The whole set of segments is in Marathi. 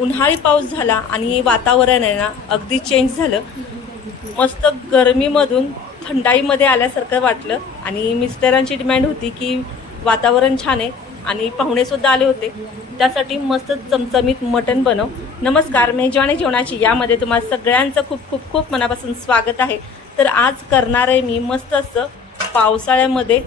उन्हाळी पाऊस झाला आणि वातावरण आहे ना अगदी चेंज झालं. मस्त गरमीमधून थंडाईमध्ये आल्यासारखं वाटलं आणि मिस्टरांची डिमांड होती की वातावरण छान आहे आणि पाहुणेसुद्धा आले होते. त्यासाठी मस्त चमचमीत मटण बनव. नमस्कार मेजवानी जेवणाची यामध्ये तुम्हाला सगळ्यांचं खूप खूप खूप मनापासून स्वागत आहे. तर आज करणार आहे मी मस्त असं पावसाळ्यामध्ये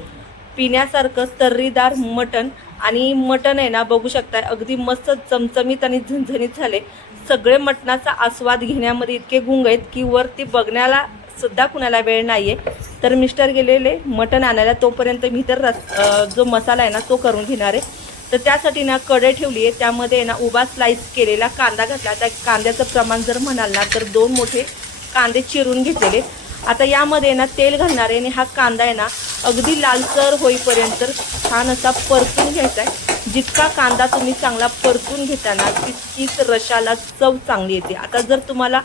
पिण्यासारखं तर्रीदार मटण. आणि मटण आहे ना बघू शकताय. अगदी मस्त चमचमीत आणि झणझणीत झाले. सगळे मटणाचा आस्वाद घेण्यामध्ये इतके गुंग आहेत की वरती बघण्याला सुद्धा कुणाला वेळ नाही आहे तर मिस्टर गेलेले मटण आणायला तोपर्यंत मी तर रस जो मसाला आहे ना तो करून घेणार आहे. तर त्यासाठी ना कढई ठेवली आहे. त्यामध्ये आहे ना उभा स्लाइस केलेला कांदा घातला. त्या कांद्याचं प्रमाण जर म्हणाल ना तर दोन मोठे कांदे चिरून घेतलेले. आता यामध्ये ना तेल घालणार आहे आणि हा कांदा आहे ना अगदी लालसर होईपर्यंत छान असा परतून घ्यायचा आहे. जितका कांदा तुम्ही चांगला परतून घेताना तितकीच रशाला चव चांगली येते. आता जर तुम्हाला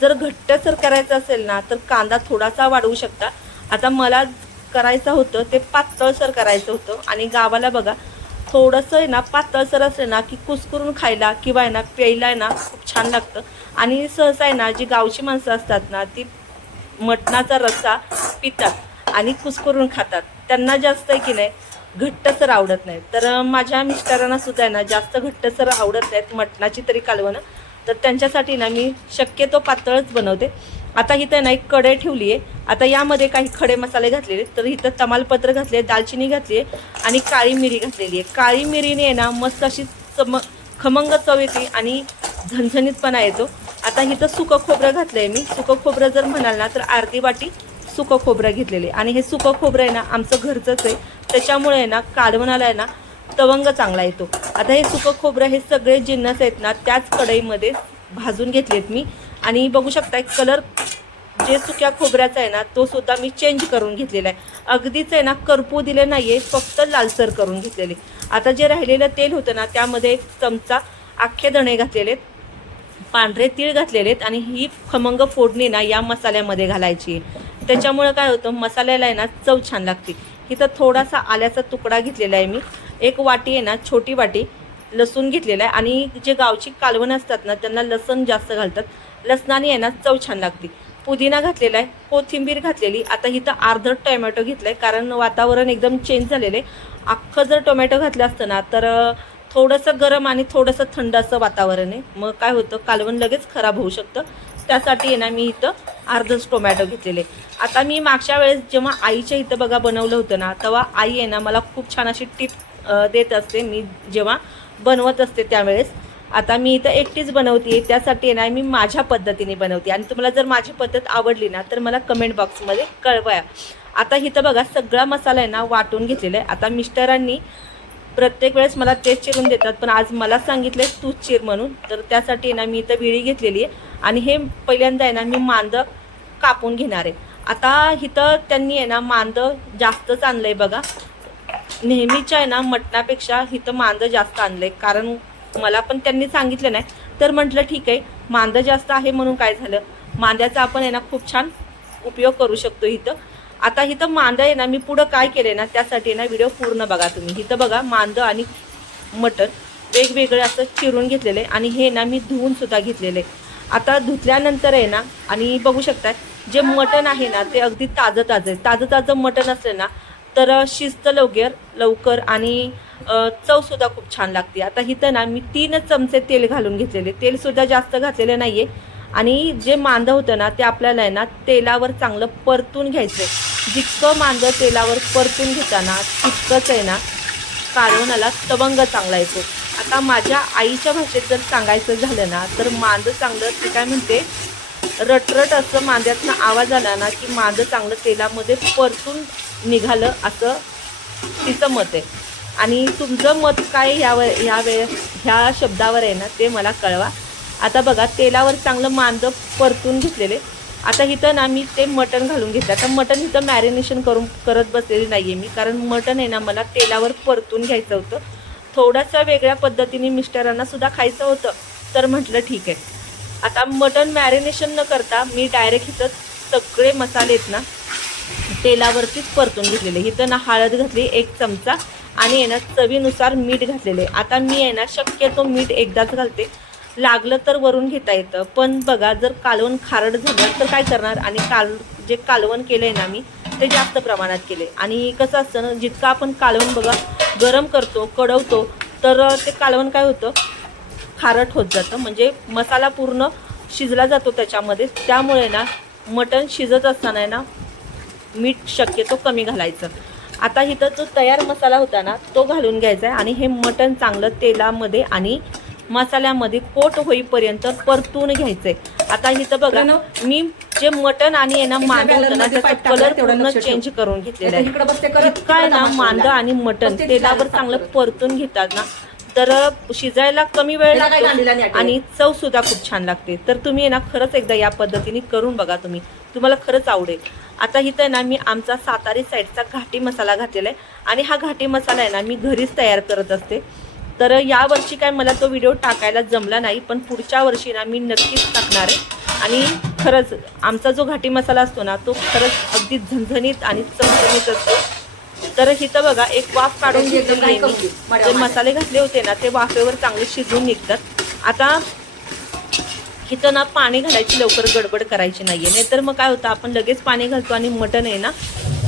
जर घट्टसर करायचं असेल ना तर कांदा थोडासा वाढवू शकता. आता मला करायचं होतं ते पातळसर करायचं होतं. आणि गावाला बघा थोडंसं आहे ना पातळसर असेल ना की कुसकुरून खायला किंवा आहे ना प्यायला आहे ना खूप छान लागतं. आणि सहसा आहे ना जी गावची माणसं असतात ना ती मटणाचा रस्सा पितात आणि कुसकरून खातात. त्यांना जास्त आहे की नाही घट्टसर आवडत नाही. तर माझ्या मिस्टरांना सुद्धा आहे ना जास्त घट्टसर आवडत नाहीत मटणाची तरी कालवणं. तर त्यांच्यासाठी ना मी शक्यतो पातळच बनवते. आता इथं ना एक कढई ठेवली आहे. आता यामध्ये काही खडे मसाले घातलेले तर इथं तमालपत्र घातले दालचिनी घातली आहे आणि काळी मिरी घातलेली आहे. काळी मिरीने आहे ना मस्त अशी चम खमंग चव येते आणि झणझणीतपणा येतो. आता इथं सुकं खोबरं घातलं आहे मी. सुकं खोबरं जर म्हणाल ना तर अर्धी वाटी सुकं खोबरं घेतलेले. आणि हे सुकं खोबरं आहे ना आमचं घरचंच आहे. त्याच्यामुळे आहे ना कालवणाला आहे ना तवंग चांगला येतो. आता हे सुकं खोबरं हे सगळे जिन्नस आहेत ना त्याच कढईमध्ये भाजून घेतलेत मी. आणि बघू शकता कलर जे सुक्या खोबऱ्याचा आहे ना तो सुद्धा मी चेंज करून घेतलेला आहे. अगदीच आहे ना करपू दिले नाही आहे फक्त लालसर करून घेतलेले. आता जे राहिलेलं तेल होतं ना त्यामध्ये एक चमचा अख्खे दणे घातलेले आहेत पांढरे तीळ घातलेले आहेत आणि ही खमंग फोडणी ना या मसाल्यामध्ये घालायची. आहे त्याच्यामुळं काय होतं मसाल्याला आहे ना चव छान लागते. इथं थोडासा आल्याचा तुकडा घेतलेला आहे मी. एक वाटी आहे ना छोटी वाटी लसूण घेतलेला आहे आणि जे गावची कालवण असतात ना त्यांना लसण जास्त घालतात. लसणाने आहे ना चव छान लागते. पुदिना घातलेला आहे कोथिंबीर घातलेली. आता इथं अर्धट टोमॅटो घेतलं आहे कारण वातावरण एकदम चेंज झालेलं आहे. अख्खं जर टोमॅटो घातलं असतं ना तर थोडंसं गरम आणि थोडंसं थंड असं वातावरण आहे. मग काय होतं कालवण लगेच खराब होऊ शकतं. त्यासाठी आहे ना मी इथं अर्धच टोमॅटो घेतलेले. आता मी मागच्या वेळेस जेव्हा आईच्या इथं बघा बनवलं होतं ना तेव्हा आई आहे ना मला खूप छान अशी टिप देत असते. मी जेव्हा बनवत असते त्यावेळेस आता मी इथं एकटीच बनवते त्यासाठी आहे ना मी माझ्या पद्धतीने बनवते. आणि तुम्हाला जर माझी पद्धत आवडली ना तर मला कमेंट बॉक्समध्ये कळवा. आता इथं बघा सगळा मसाला आहे ना वाटून घेतलेला आहे. आता मिस्टरांनी प्रत्येक वेळेस मला तेच चिरून देतात पण आज मला सांगितले तूच चिर म्हणून. तर त्यासाठी आहे ना मी इथं विळी घेतलेली आहे. आणि हे पहिल्यांदा आहे ना मी मांदं कापून घेणार आहे. आता इथं त्यांनी आहे ना मांदं जास्तच आणलं आहे बघा. नेहमीच्या आहे ना मटणापेक्षा इथं मांदं जास्त आणलं आहे कारण मला पण त्यांनी सांगितलं नाही. तर म्हटलं ठीक आहे मांदं जास्त आहे म्हणून काय झालं? मांद्याचा आपण आहे ना खूप छान उपयोग करू शकतो इथं. आता इथं मांदं आहे ना मी पुढं काय केलं ना त्यासाठी ना व्हिडिओ पूर्ण बघा तुम्ही. इथं बघा मांदं आणि मटण वेगवेगळे असं चिरून घेतलेलं आहे आणि हे ना मी धुवून सुद्धा घेतलेलं आहे आता धुतल्यानंतर आहे ना आणि बघू शकताय जे मटण आहे ना ते अगदी ताजं ताजं आहे. ताजं ताजं मटण असलं ना तर शिस्त लवकर लवकर आणि चवसुद्धा खूप छान लागते. आता इथं ना मी तीन चमचे तेल घालून घेतलेले. तेलसुद्धा जास्त घातलेलं नाही आहे आणि जे मांदं होतं ना ते आपल्याला आहे ना तेलावर चांगलं परतून घ्यायचं आहे जितकं मांदं तेलावर परतून घेताना तितकंच आहे ना कालवणाला तवंग चांगला येतो. आता माझ्या आईच्या भाषेत जर सांगायचं झालं ना तर मांदं चांगलं ते काय म्हणते? रटरट असं मांद्यातनं आवाज आला ना की मांदं चांगलं तेलामध्ये परतून निघालं असं तिचं मत आहे. आणि तुमचं मत काय यावर ह्या वेळ ह्या शब्दावर आहे ना ते मला कळवा. आता बघा तेलावर चांगलं मांद परतून घेतलेले. आता इथं ना मी ते मटण घालून घेतलं. आता मटण इथं मॅरिनेशन करून करत बसलेली नाही आहे मी कारण मटण आहे ना मला तेलावर परतून घ्यायचं होतं. थोड्याशा वेगळ्या पद्धतीने मिस्टरांना सुद्धा खायचं होतं. तर म्हटलं ठीक आहे. आता मटण मॅरिनेशन न करता मी डायरेक्ट इथं सगळे मसाले आहेत ना तेलावरतीच परतून घेतलेले. इथं ना हळद घातली एक चमचा आणि आहे ना चवीनुसार मीठ घातलेले. आता मी आहे ना शक्यतो मीठ एकदाच घालते. लागलं तर वरून घेता येतं. पण बघा जर कालवण खारड झालं तर काय करणार? आणि काल जे कालवण केलं आहे ना मी ते जास्त प्रमाणात केले आणि कसं असतं ना जितकं आपण कालवण बघा गरम करतो कडवतो तर ते कालवण काय होतं? खारट होत जातं. म्हणजे मसाला पूर्ण शिजला जातो त्याच्यामध्ये. त्यामुळे ना मटण शिजत असताना आहे ना मीठ शक्यतो कमी घालायचं. आता इथं जो तयार मसाला होता ना तो घालून घ्यायचा आहे. आणि हे मटण चांगलं तेलामध्ये आणि मसाल्यामध्ये कोट होईपर्यंत परतून घ्यायचंय. आता इथं बघा मी जे मटण आणि आहे ना मांद होतं ना त्याचा कलर पूर्ण चेंज करून घेतलेला आहे. काय ना मांद आणि मटण तेलावर चांगलं. परतून घेतात ना. तर शिजायला कमी वेळ लागतो आणि चव सुद्धा खूप छान लागते. तर तुम्ही ना खरंच एकदा या पद्धतीने करून बघा तुम्ही. तुम्हाला खरंच आवडेल. आता इथं ना मी आमचा सातारी साईडचा घाटी मसाला घातलेला आहे. आणि हा घाटी मसाला आहे ना मी घरीच तयार करत असते. तर यावर्षी काय मला तो व्हिडिओ टाकायला जमला नाही पण पुढच्या वर्षी ना मी नक्कीच टाकणार आहे. आणि खरंच आमचा जो घाटी मसाला असतो ना तो खरंच अगदी झणझणीत आणि चमचमीत असतो. तर इथं बघा एक वाफ काढून एकदम घेतलेली आहे जे मसाले घातले होते ना ते वाफेवर चांगले शिजून निघतात. आता इथं ना पाणी घालायची लवकर गडबड करायची नाहीये. नाहीतर मग काय होतं आपण लगेच पाणी घालतो आणि मटण आहे ना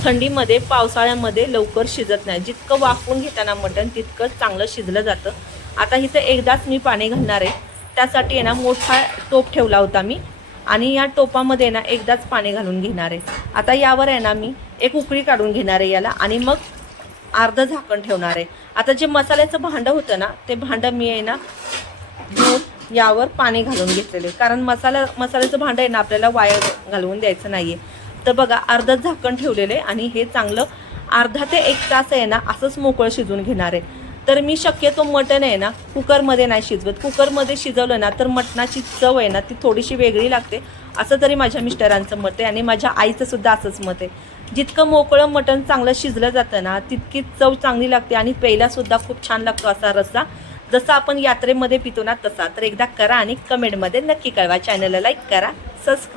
थंडीमध्ये पावसाळ्यामध्ये लवकर शिजत नाही. जितकं वाफवून घेताना मटण तितकं चांगलं शिजलं जातं. आता इथं एकदाच मी पाणी घालणार आहे. त्यासाठी आहे ना मोठा टोप ठेवला होता मी. आणि या टोपामध्ये ना एकदाच पाणी घालून घेणार आहे. आता यावर आहे ना मी एक उकळी काढून घेणार आहे याला. आणि मग अर्धं झाकण ठेवणार आहे. आता जे मसाल्याचं भांडं होतं ना ते भांडं मी आहे ना घेऊन यावर पाणी घालून घेतलेले कारण मसाला मसाल्याचं भांडं आहे ना आपल्याला वाया घालवून द्यायचं नाहीये. तर बघा अर्धं झाकण ठेवलेलं आहे आणि हे चांगलं अर्धा ते एक तास आहे ना असंच मोकळं शिजून घेणार आहे. तर मी शक्यतो मटण आहे ना कुकरमध्ये नाही शिजवत. कुकरमध्ये शिजवलं ना तर मटणाची चव आहे ना ती थोडीशी वेगळी लागते. असं तरी माझ्या मिस्टरांचं मत आहे आणि माझ्या आईचं सुद्धा असंच मत आहे. जितकं मोकळं मटण चांगलं शिजलं जातं ना तितकी चव चांगली लागते आणि प्यायलासुद्धा खूप छान लागतो असा रस्सा. जसा आपण यात्रेमध्ये पितो ना तसा. तर एकदा करा आणि कमेंटमध्ये नक्की कळवा. चॅनलला लाईक करा सबस्क्राईब